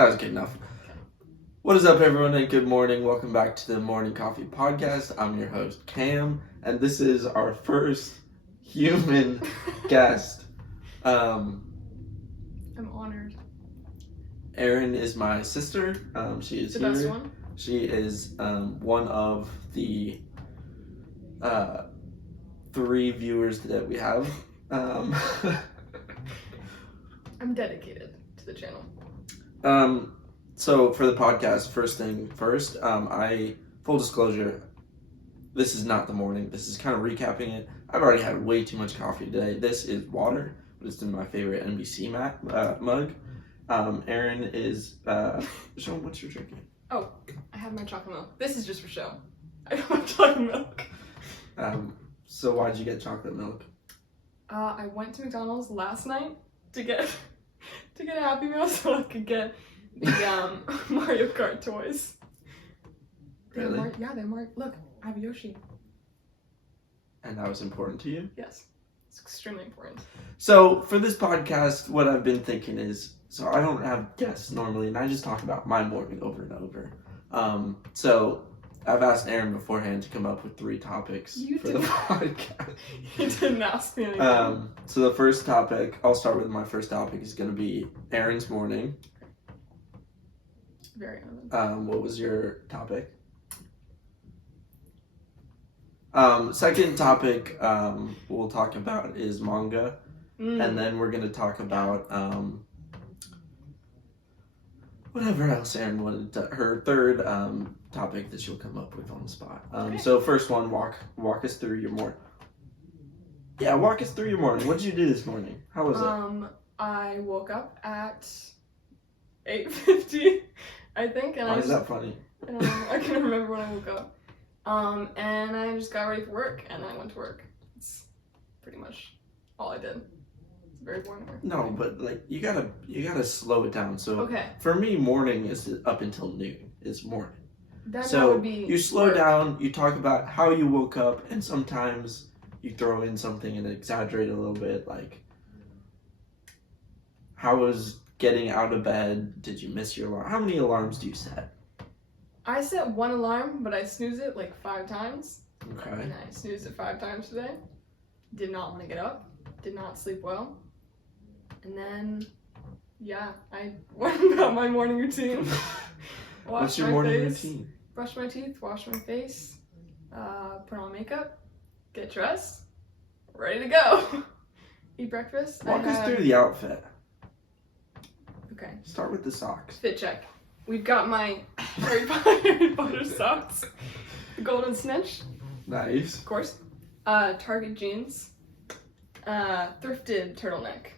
That was good enough. What is up, everyone, and good morning. Welcome back to the Morning Coffee Podcast. I'm your host, Cam, and this is our first human guest. I'm honored. Erin is my sister. She is the here. Best one. She is one of the 3 viewers that we have. I'm dedicated to the channel. So for the podcast, first thing first, full disclosure, this is not the morning. This is kind of recapping it. I've already had way too much coffee today. This is water, but it's in my favorite NBC mug. Erin is, show them what you're drinking. Oh, I have my chocolate milk. This is just for show. I don't have chocolate milk. So why'd you get chocolate milk? I went to McDonald's last night to get a Happy Meal so I could get the Mario Kart toys. Really? They're Look, I have Yoshi. And that was important to you? Yes, it's extremely important. So for this podcast, what I've been thinking is, so I don't have guests normally, and I just talk about my morning over and over. So I've asked Erin beforehand to come up with 3 topics for the podcast. You didn't ask me anything. So the first topic, I'll start with my first topic, is going to be Erin's morning. Very honored. What was your topic? Second topic we'll talk about is manga, and then we're going to talk about whatever else Erin wanted to, her third topic that she'll come up with on the spot. Okay. So first one, walk us through your morning. Yeah, walk us through your morning. What did you do this morning? How was it? I woke up at 8:50, I think, and Why is that funny? I don't know. I can't remember when I woke up. And I just got ready for work, and I went to work. It's pretty much all I did. It's very boring work. No, but like you gotta slow it down. So Okay. for me, morning is up until noon. Is morning. That So would be you slow work. down. You talk about how you woke up, and sometimes you throw in something and exaggerate a little bit, like how was getting out of bed? Did you miss your alarm? How many alarms do you set? I set 1 alarm, but I snooze it like 5 times. Okay. And I snoozed it 5 times today. Did not want to get up. Did not sleep well. And then, yeah, I went about my morning routine. What's your morning routine? Brush my teeth, wash my face, put on makeup, get dressed, ready to go. Eat breakfast. Walk us through the outfit. Okay. Start with the socks. Fit check. We've got my Harry Potter socks. The golden snitch. Nice. Of course. Target jeans. Thrifted turtleneck.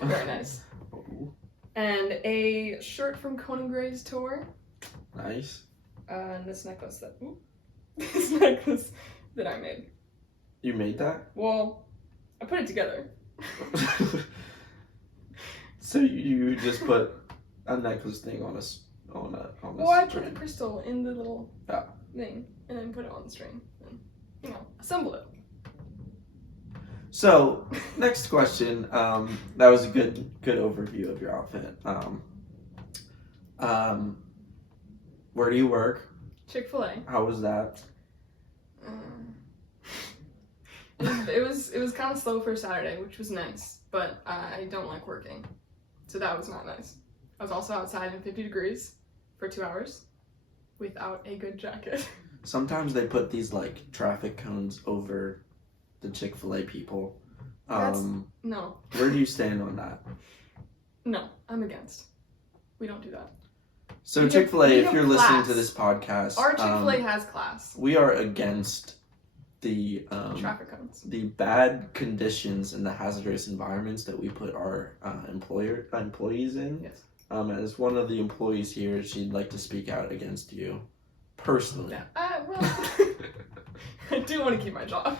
Very nice. Oh, And a shirt from Conan Gray's tour. nice. And this necklace that I made. You made that? Well, I put it together. So you just put a necklace thing on a Well, I put a crystal in the little Yeah. thing and then put it on the string and, assemble it. So, next question. That was a good overview of your outfit. Where do you work? Chick-fil-A. How was that? It was kind of slow for Saturday, which was nice, but I don't like working, so that was not nice. I was also outside in 50 degrees for 2 hours without a good jacket. Sometimes they put these like traffic cones over the Chick-fil-A people. No, Where do you stand on that? no, I'm against. We don't do that. So We Chick-fil-A, have if you're listening class. to this podcast, Our Chick-fil-A has class. we are against the Traffic cones. the bad conditions and the hazardous environments that we put our employees in. Yes. As one of the employees here, she'd like to speak out against you personally. Yeah. Well, I do want to keep my job.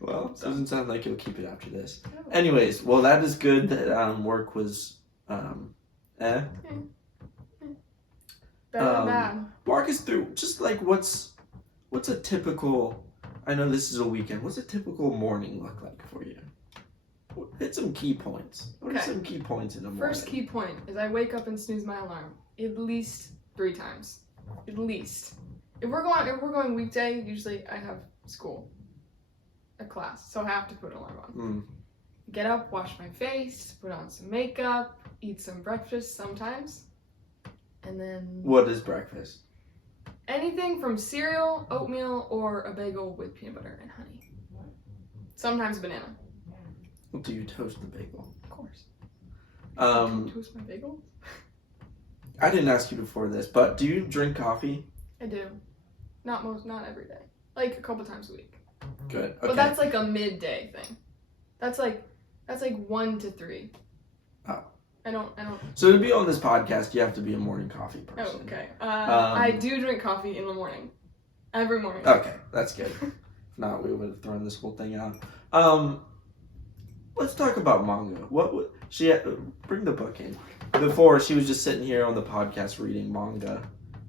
Well, So. doesn't sound like you'll keep it after this. No. Anyways, well, that is good that work was Better than bad. Walk us through just like what's a typical. I know this is a weekend. What's a typical morning look like for you? Hit some key points. What are Okay. some key points in the morning? First key point is I wake up and snooze my alarm. at least 3 times. At least. If we're going weekday, usually I have school, a class, so I have to put an alarm on. Get up, wash my face, put on some makeup, eat some breakfast sometimes, and then... What is breakfast? Anything from cereal, oatmeal, or a bagel with peanut butter and honey. Sometimes banana. Do you toast the bagel? Of course. Toast my bagel? I didn't ask you before this, but do you drink coffee? I do. Not every day. Like a couple times a week. Good. Okay. But that's like a midday thing. That's like 1 to 3. Oh. I don't. So to be on this podcast, you have to be a morning coffee person. Oh, okay. I do drink coffee in the morning. Every morning. Okay, that's good. If not, we would have thrown this whole thing out. Let's talk about manga. Bring the book in. Before, she was just sitting here on the podcast reading manga.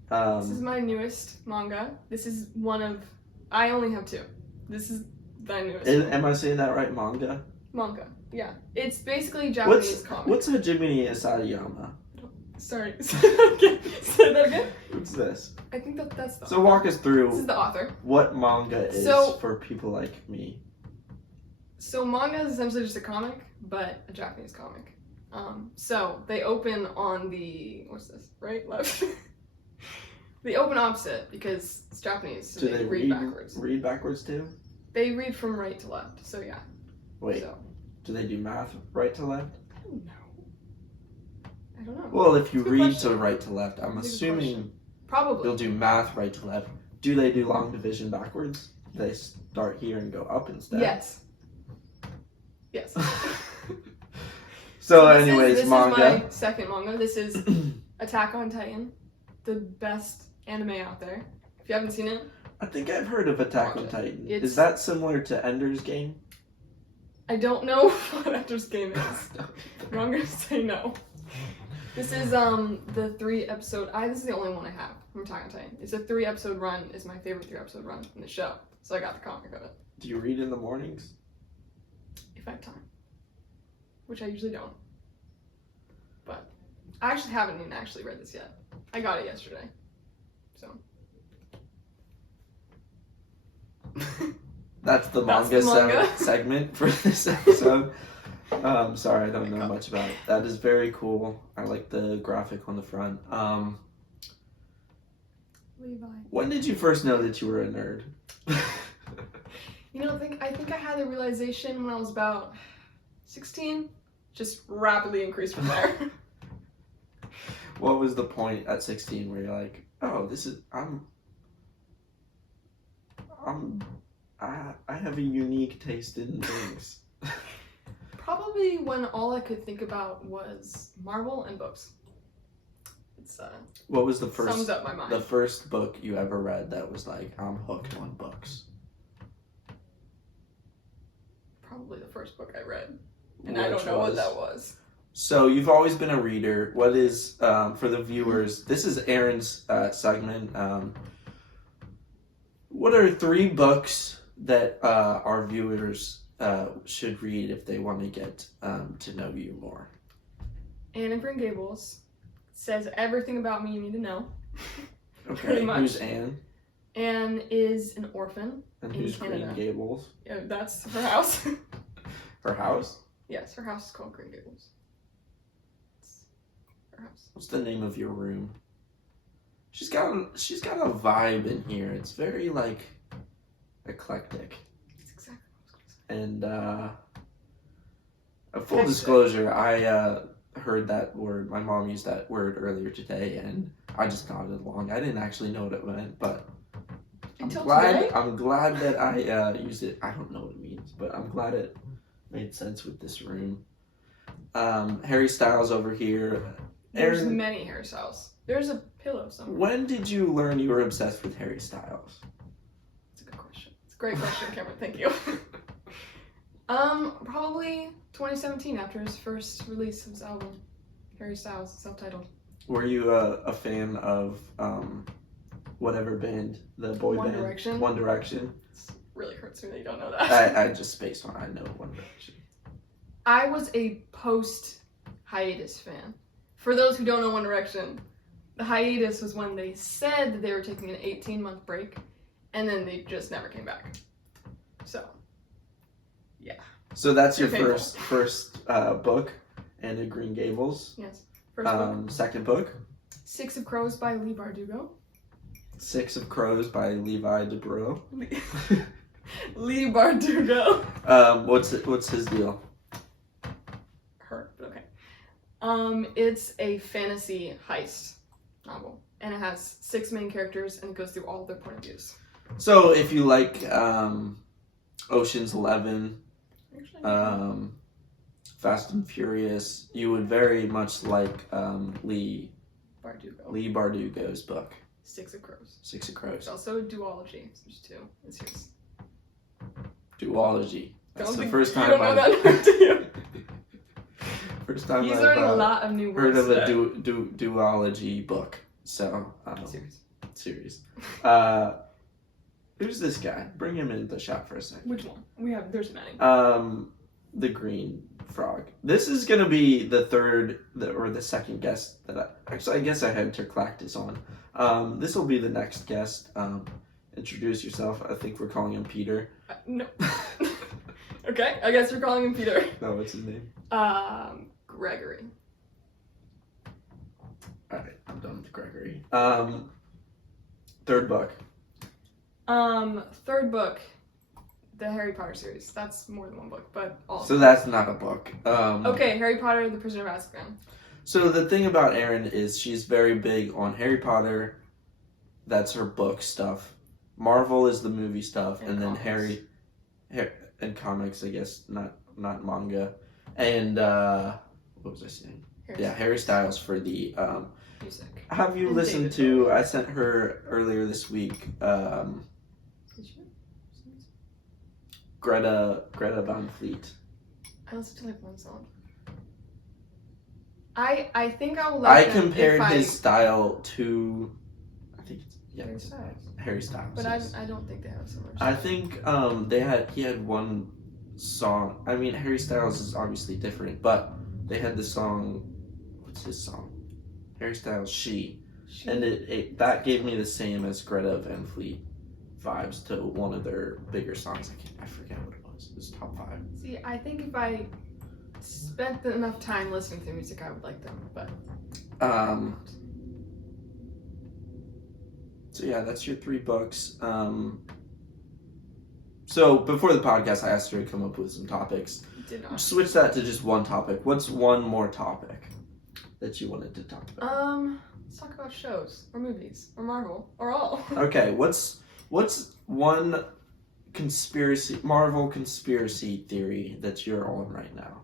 This is my newest manga. This is one of... I only have 2. This is my newest one. Am I saying that right? Manga? Manga, yeah. It's basically Japanese comic. What's Hajime Isayama? Sorry. Say that again? What's this? I think that's the So walk us through... This is the author. What manga is for people like me. So manga is essentially just a comic, but a Japanese comic. So they open on the... What's this? Right? Left? They open opposite because it's Japanese, so they read backwards. Read backwards too? They read from right to left, so yeah. Wait, so. Do they do math right to left? I don't know. Well, if you read to right to left, I'm assuming probably they'll do math right to left. Do they do long division backwards? They start here and go up instead? Yes. So anyways, this manga. This is my second manga. This is Attack on Titan, the best anime out there. If you haven't seen it, I think I've heard of Attack on Titan. It's... Is that similar to Ender's Game? I don't know what Ender's Game is. But I'm gonna say no. This is the 3-episode. This is the only one I have from Attack on Titan. It's a 3-episode run. It's my favorite 3-episode run in the show. So I got the comic of it. Do you read in the mornings? If I have time, which I usually don't. But I actually haven't even actually read this yet. I got it yesterday. So. That's the manga segment for this episode. Sorry, I don't know much about it. That is very cool. I like the graphic on the front. Levi. When did you first know that you were a nerd? I think I had the realization when I was about 16. Just rapidly increased from there. What was the point at 16 where you're like, oh, I have a unique taste in things? Probably when all I could think about was Marvel and books. It's what was the first sums up my mind. The first book you ever read that was like, I'm hooked on books? Probably the first book I read. And I don't know what that was. So you've always been a reader. What is, for the viewers, this is Erin's segment. What are 3 books that our viewers should read if they want to get to know you more? Anne of Green Gables says everything about me you need to know. Okay, pretty much. Who's Anne? Anne is an orphan. And in who's Canada. Green Gables? Yeah, that's her house. Her house? Yes, her house is called Green Gables. It's her house. What's the name of your room? She's got a vibe in here. It's very like eclectic. That's exactly what I was gonna say. And full disclosure, I heard that word. My mom used that word earlier today, and I just nodded along. I didn't actually know what it meant, but I'm glad that I used it. I don't know what it means, but I'm glad it made sense with this room. Harry Styles over here. There's many hairstyles. There's a pillow somewhere. When did you learn you were obsessed with Harry Styles? That's a good question. It's a great question, Cameron. Thank you. Probably 2017 after his first release of his album, Harry Styles, self-titled. Were you a fan of whatever band, the boy band? One Direction. One Direction. It really hurts me that you don't know that. I just spaced on. I know One Direction. I was a post-hiatus fan. For those who don't know One Direction, The hiatus was when they said that they were taking an 18-month break, and then they just never came back. So, yeah. So that's your Painful. first book, and a Green Gables. Yes. First book. Second book, Six of Crows by Leigh Bardugo. Six of Crows by Levi DeBro. Leigh Bardugo. What's his deal? Her, but okay. It's a fantasy heist novel, and it has 6 main characters, and it goes through all of their point of views. So if you like Ocean's 11, Actually, Fast and Furious, you would very much like Leigh Bardugo's book, Six of Crows. Six of It's Crows. also a duology. There's 2. It's yours. Duology. That's Don't the think first you time don't know that word, do you? First time He's I've learning a lot of new heard words of a today. duology book. So Serious. series. Who's this guy? Bring him into the shop for a second. Which one? There's many. The green frog. This is gonna be the second guest that I guess I had Terclactus on. This will be the next guest. Introduce yourself. I think we're calling him Peter. No. Okay, I guess we're calling him Peter. No, what's his name? Gregory. Alright, I'm done with Gregory. Third book. Third book, the Harry Potter series. That's more than one book, but all. So that's not a book. Okay, Harry Potter, the Prisoner of Azkaban. So the thing about Erin is she's very big on Harry Potter. That's her book stuff. Marvel is the movie stuff, and then comics. Harry and comics, I guess, not manga. And what was I saying? Harry Styles for the music. Have you And listened David to? Bowie. I sent her earlier this week. Did you? Greta Van Fleet. I listened to like one song. I think I will like I them compared if his style to, I think it's Harry Styles. Harry Styles. But yes. I don't think they have similar I stuff. think he had one song. I mean, Harry Styles is obviously different, but they had the song. What's his song? Harry Styles, She, and that gave me the same as Greta Van Fleet vibes to one of their bigger songs. I forget what it was. It was top 5. See, I think if I spent enough time listening to music, I would like them, but So yeah, that's your 3 books. So before the podcast, I asked her to come up with some topics. did not. Switch that to just one topic. What's one more topic that you wanted to talk about? Let's talk about shows or movies or Marvel or all. Okay, what's one Marvel conspiracy theory that you're on right now?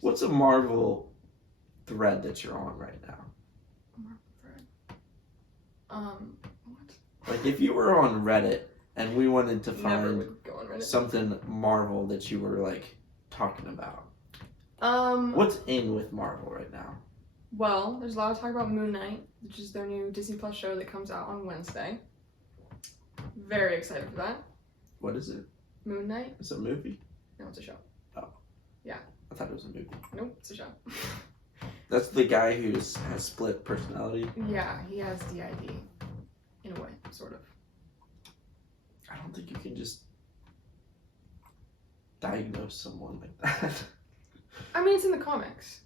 What's a Marvel thread that you're on right now? Marvel thread. What? Like if you were on Reddit and we wanted to Never find would go on Reddit. something Marvel that you were like talking about. Um. What's in with Marvel right now? Well, there's a lot of talk about Moon Knight, which is their new Disney Plus show that comes out on Wednesday. Very excited for that. What is it? Moon Knight? It's a movie? No, it's a show. I thought it was a movie. Nope, it's a show. That's the guy who has split personality. Yeah, he has DID. In a way, sort of. I don't think you can just diagnose someone like that. I mean, it's in the comics.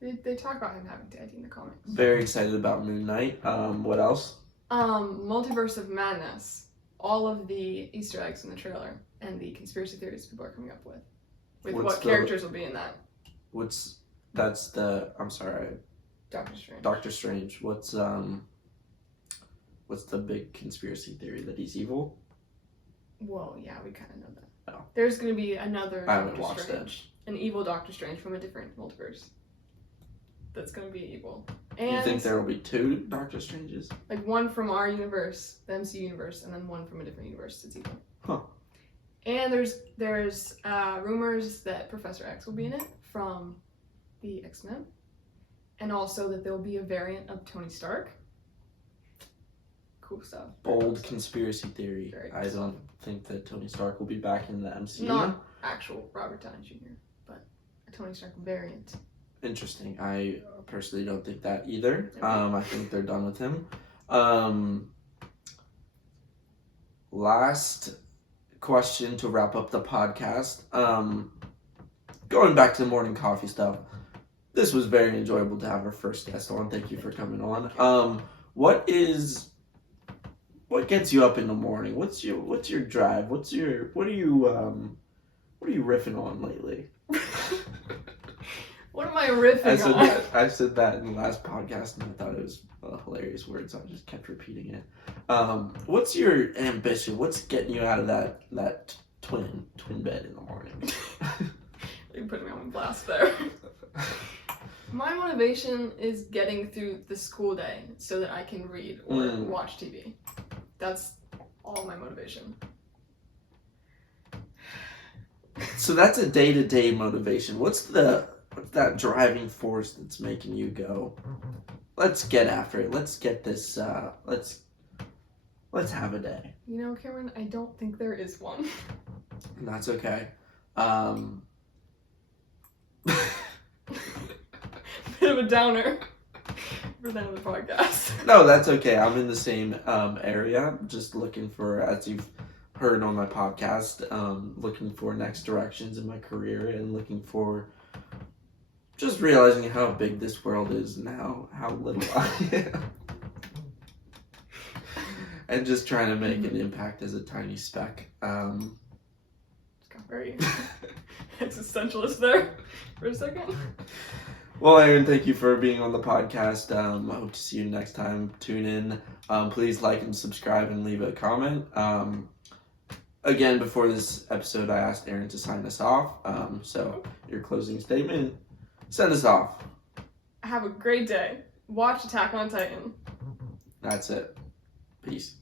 They talk about him having DID in the comics. Very excited about Moon Knight. What else? Multiverse of Madness. All of the Easter eggs in the trailer and the conspiracy theories people are coming up with what characters will be in that. I'm sorry, Doctor Strange. Doctor Strange. What's the big conspiracy theory that he's evil? Well, yeah, we kind of know that. Oh. There's going to be another I haven't Doctor watched Strange. An evil Doctor Strange from a different multiverse. That's going to be evil. And You think there will be 2 Doctor Stranges? like one from our universe, the MCU universe, and then one from a different universe that's evil. Huh. And there's rumors that Professor X will be in it from the X-Men, and also that there will be a variant of Tony Stark. Cool stuff. Bold conspiracy theory. Very I don't think that Tony Stark will be back in the MCU. Not actual Robert Downey Jr., but a Tony Stark variant. Interesting. I personally don't think that either. Okay. I think they're done with him. Last question to wrap up the podcast. Going back to the morning coffee stuff. This was very enjoyable to have our first guest on. Thank you for coming on. What gets you up in the morning? What's your drive? What are you riffing on lately? What am I riffing on? I said that in the last podcast, and I thought it was a hilarious word, so I just kept repeating it. What's your ambition? What's getting you out of that twin bed in the morning? You put me on blast there. My motivation is getting through the school day so that I can read or watch TV. That's all my motivation. So that's a day-to-day motivation. What's that driving force that's making you go, let's get after it. Let's get this, let's have a day. You know, Cameron, I don't think there is one. And that's okay. Bit of a downer for the end of the podcast. No, that's okay. I'm in the same area. Just looking for, as you've heard on my podcast, looking for next directions in my career and looking for just realizing how big this world is and how little I am. And just trying to make an impact as a tiny speck. Just got very existentialist there for a second. Well, Erin, thank you for being on the podcast. I hope to see you next time. Tune in. Please like and subscribe and leave a comment. Again, before this episode, I asked Erin to sign us off. So your closing statement, send us off. Have a great day. Watch Attack on Titan. That's it. Peace.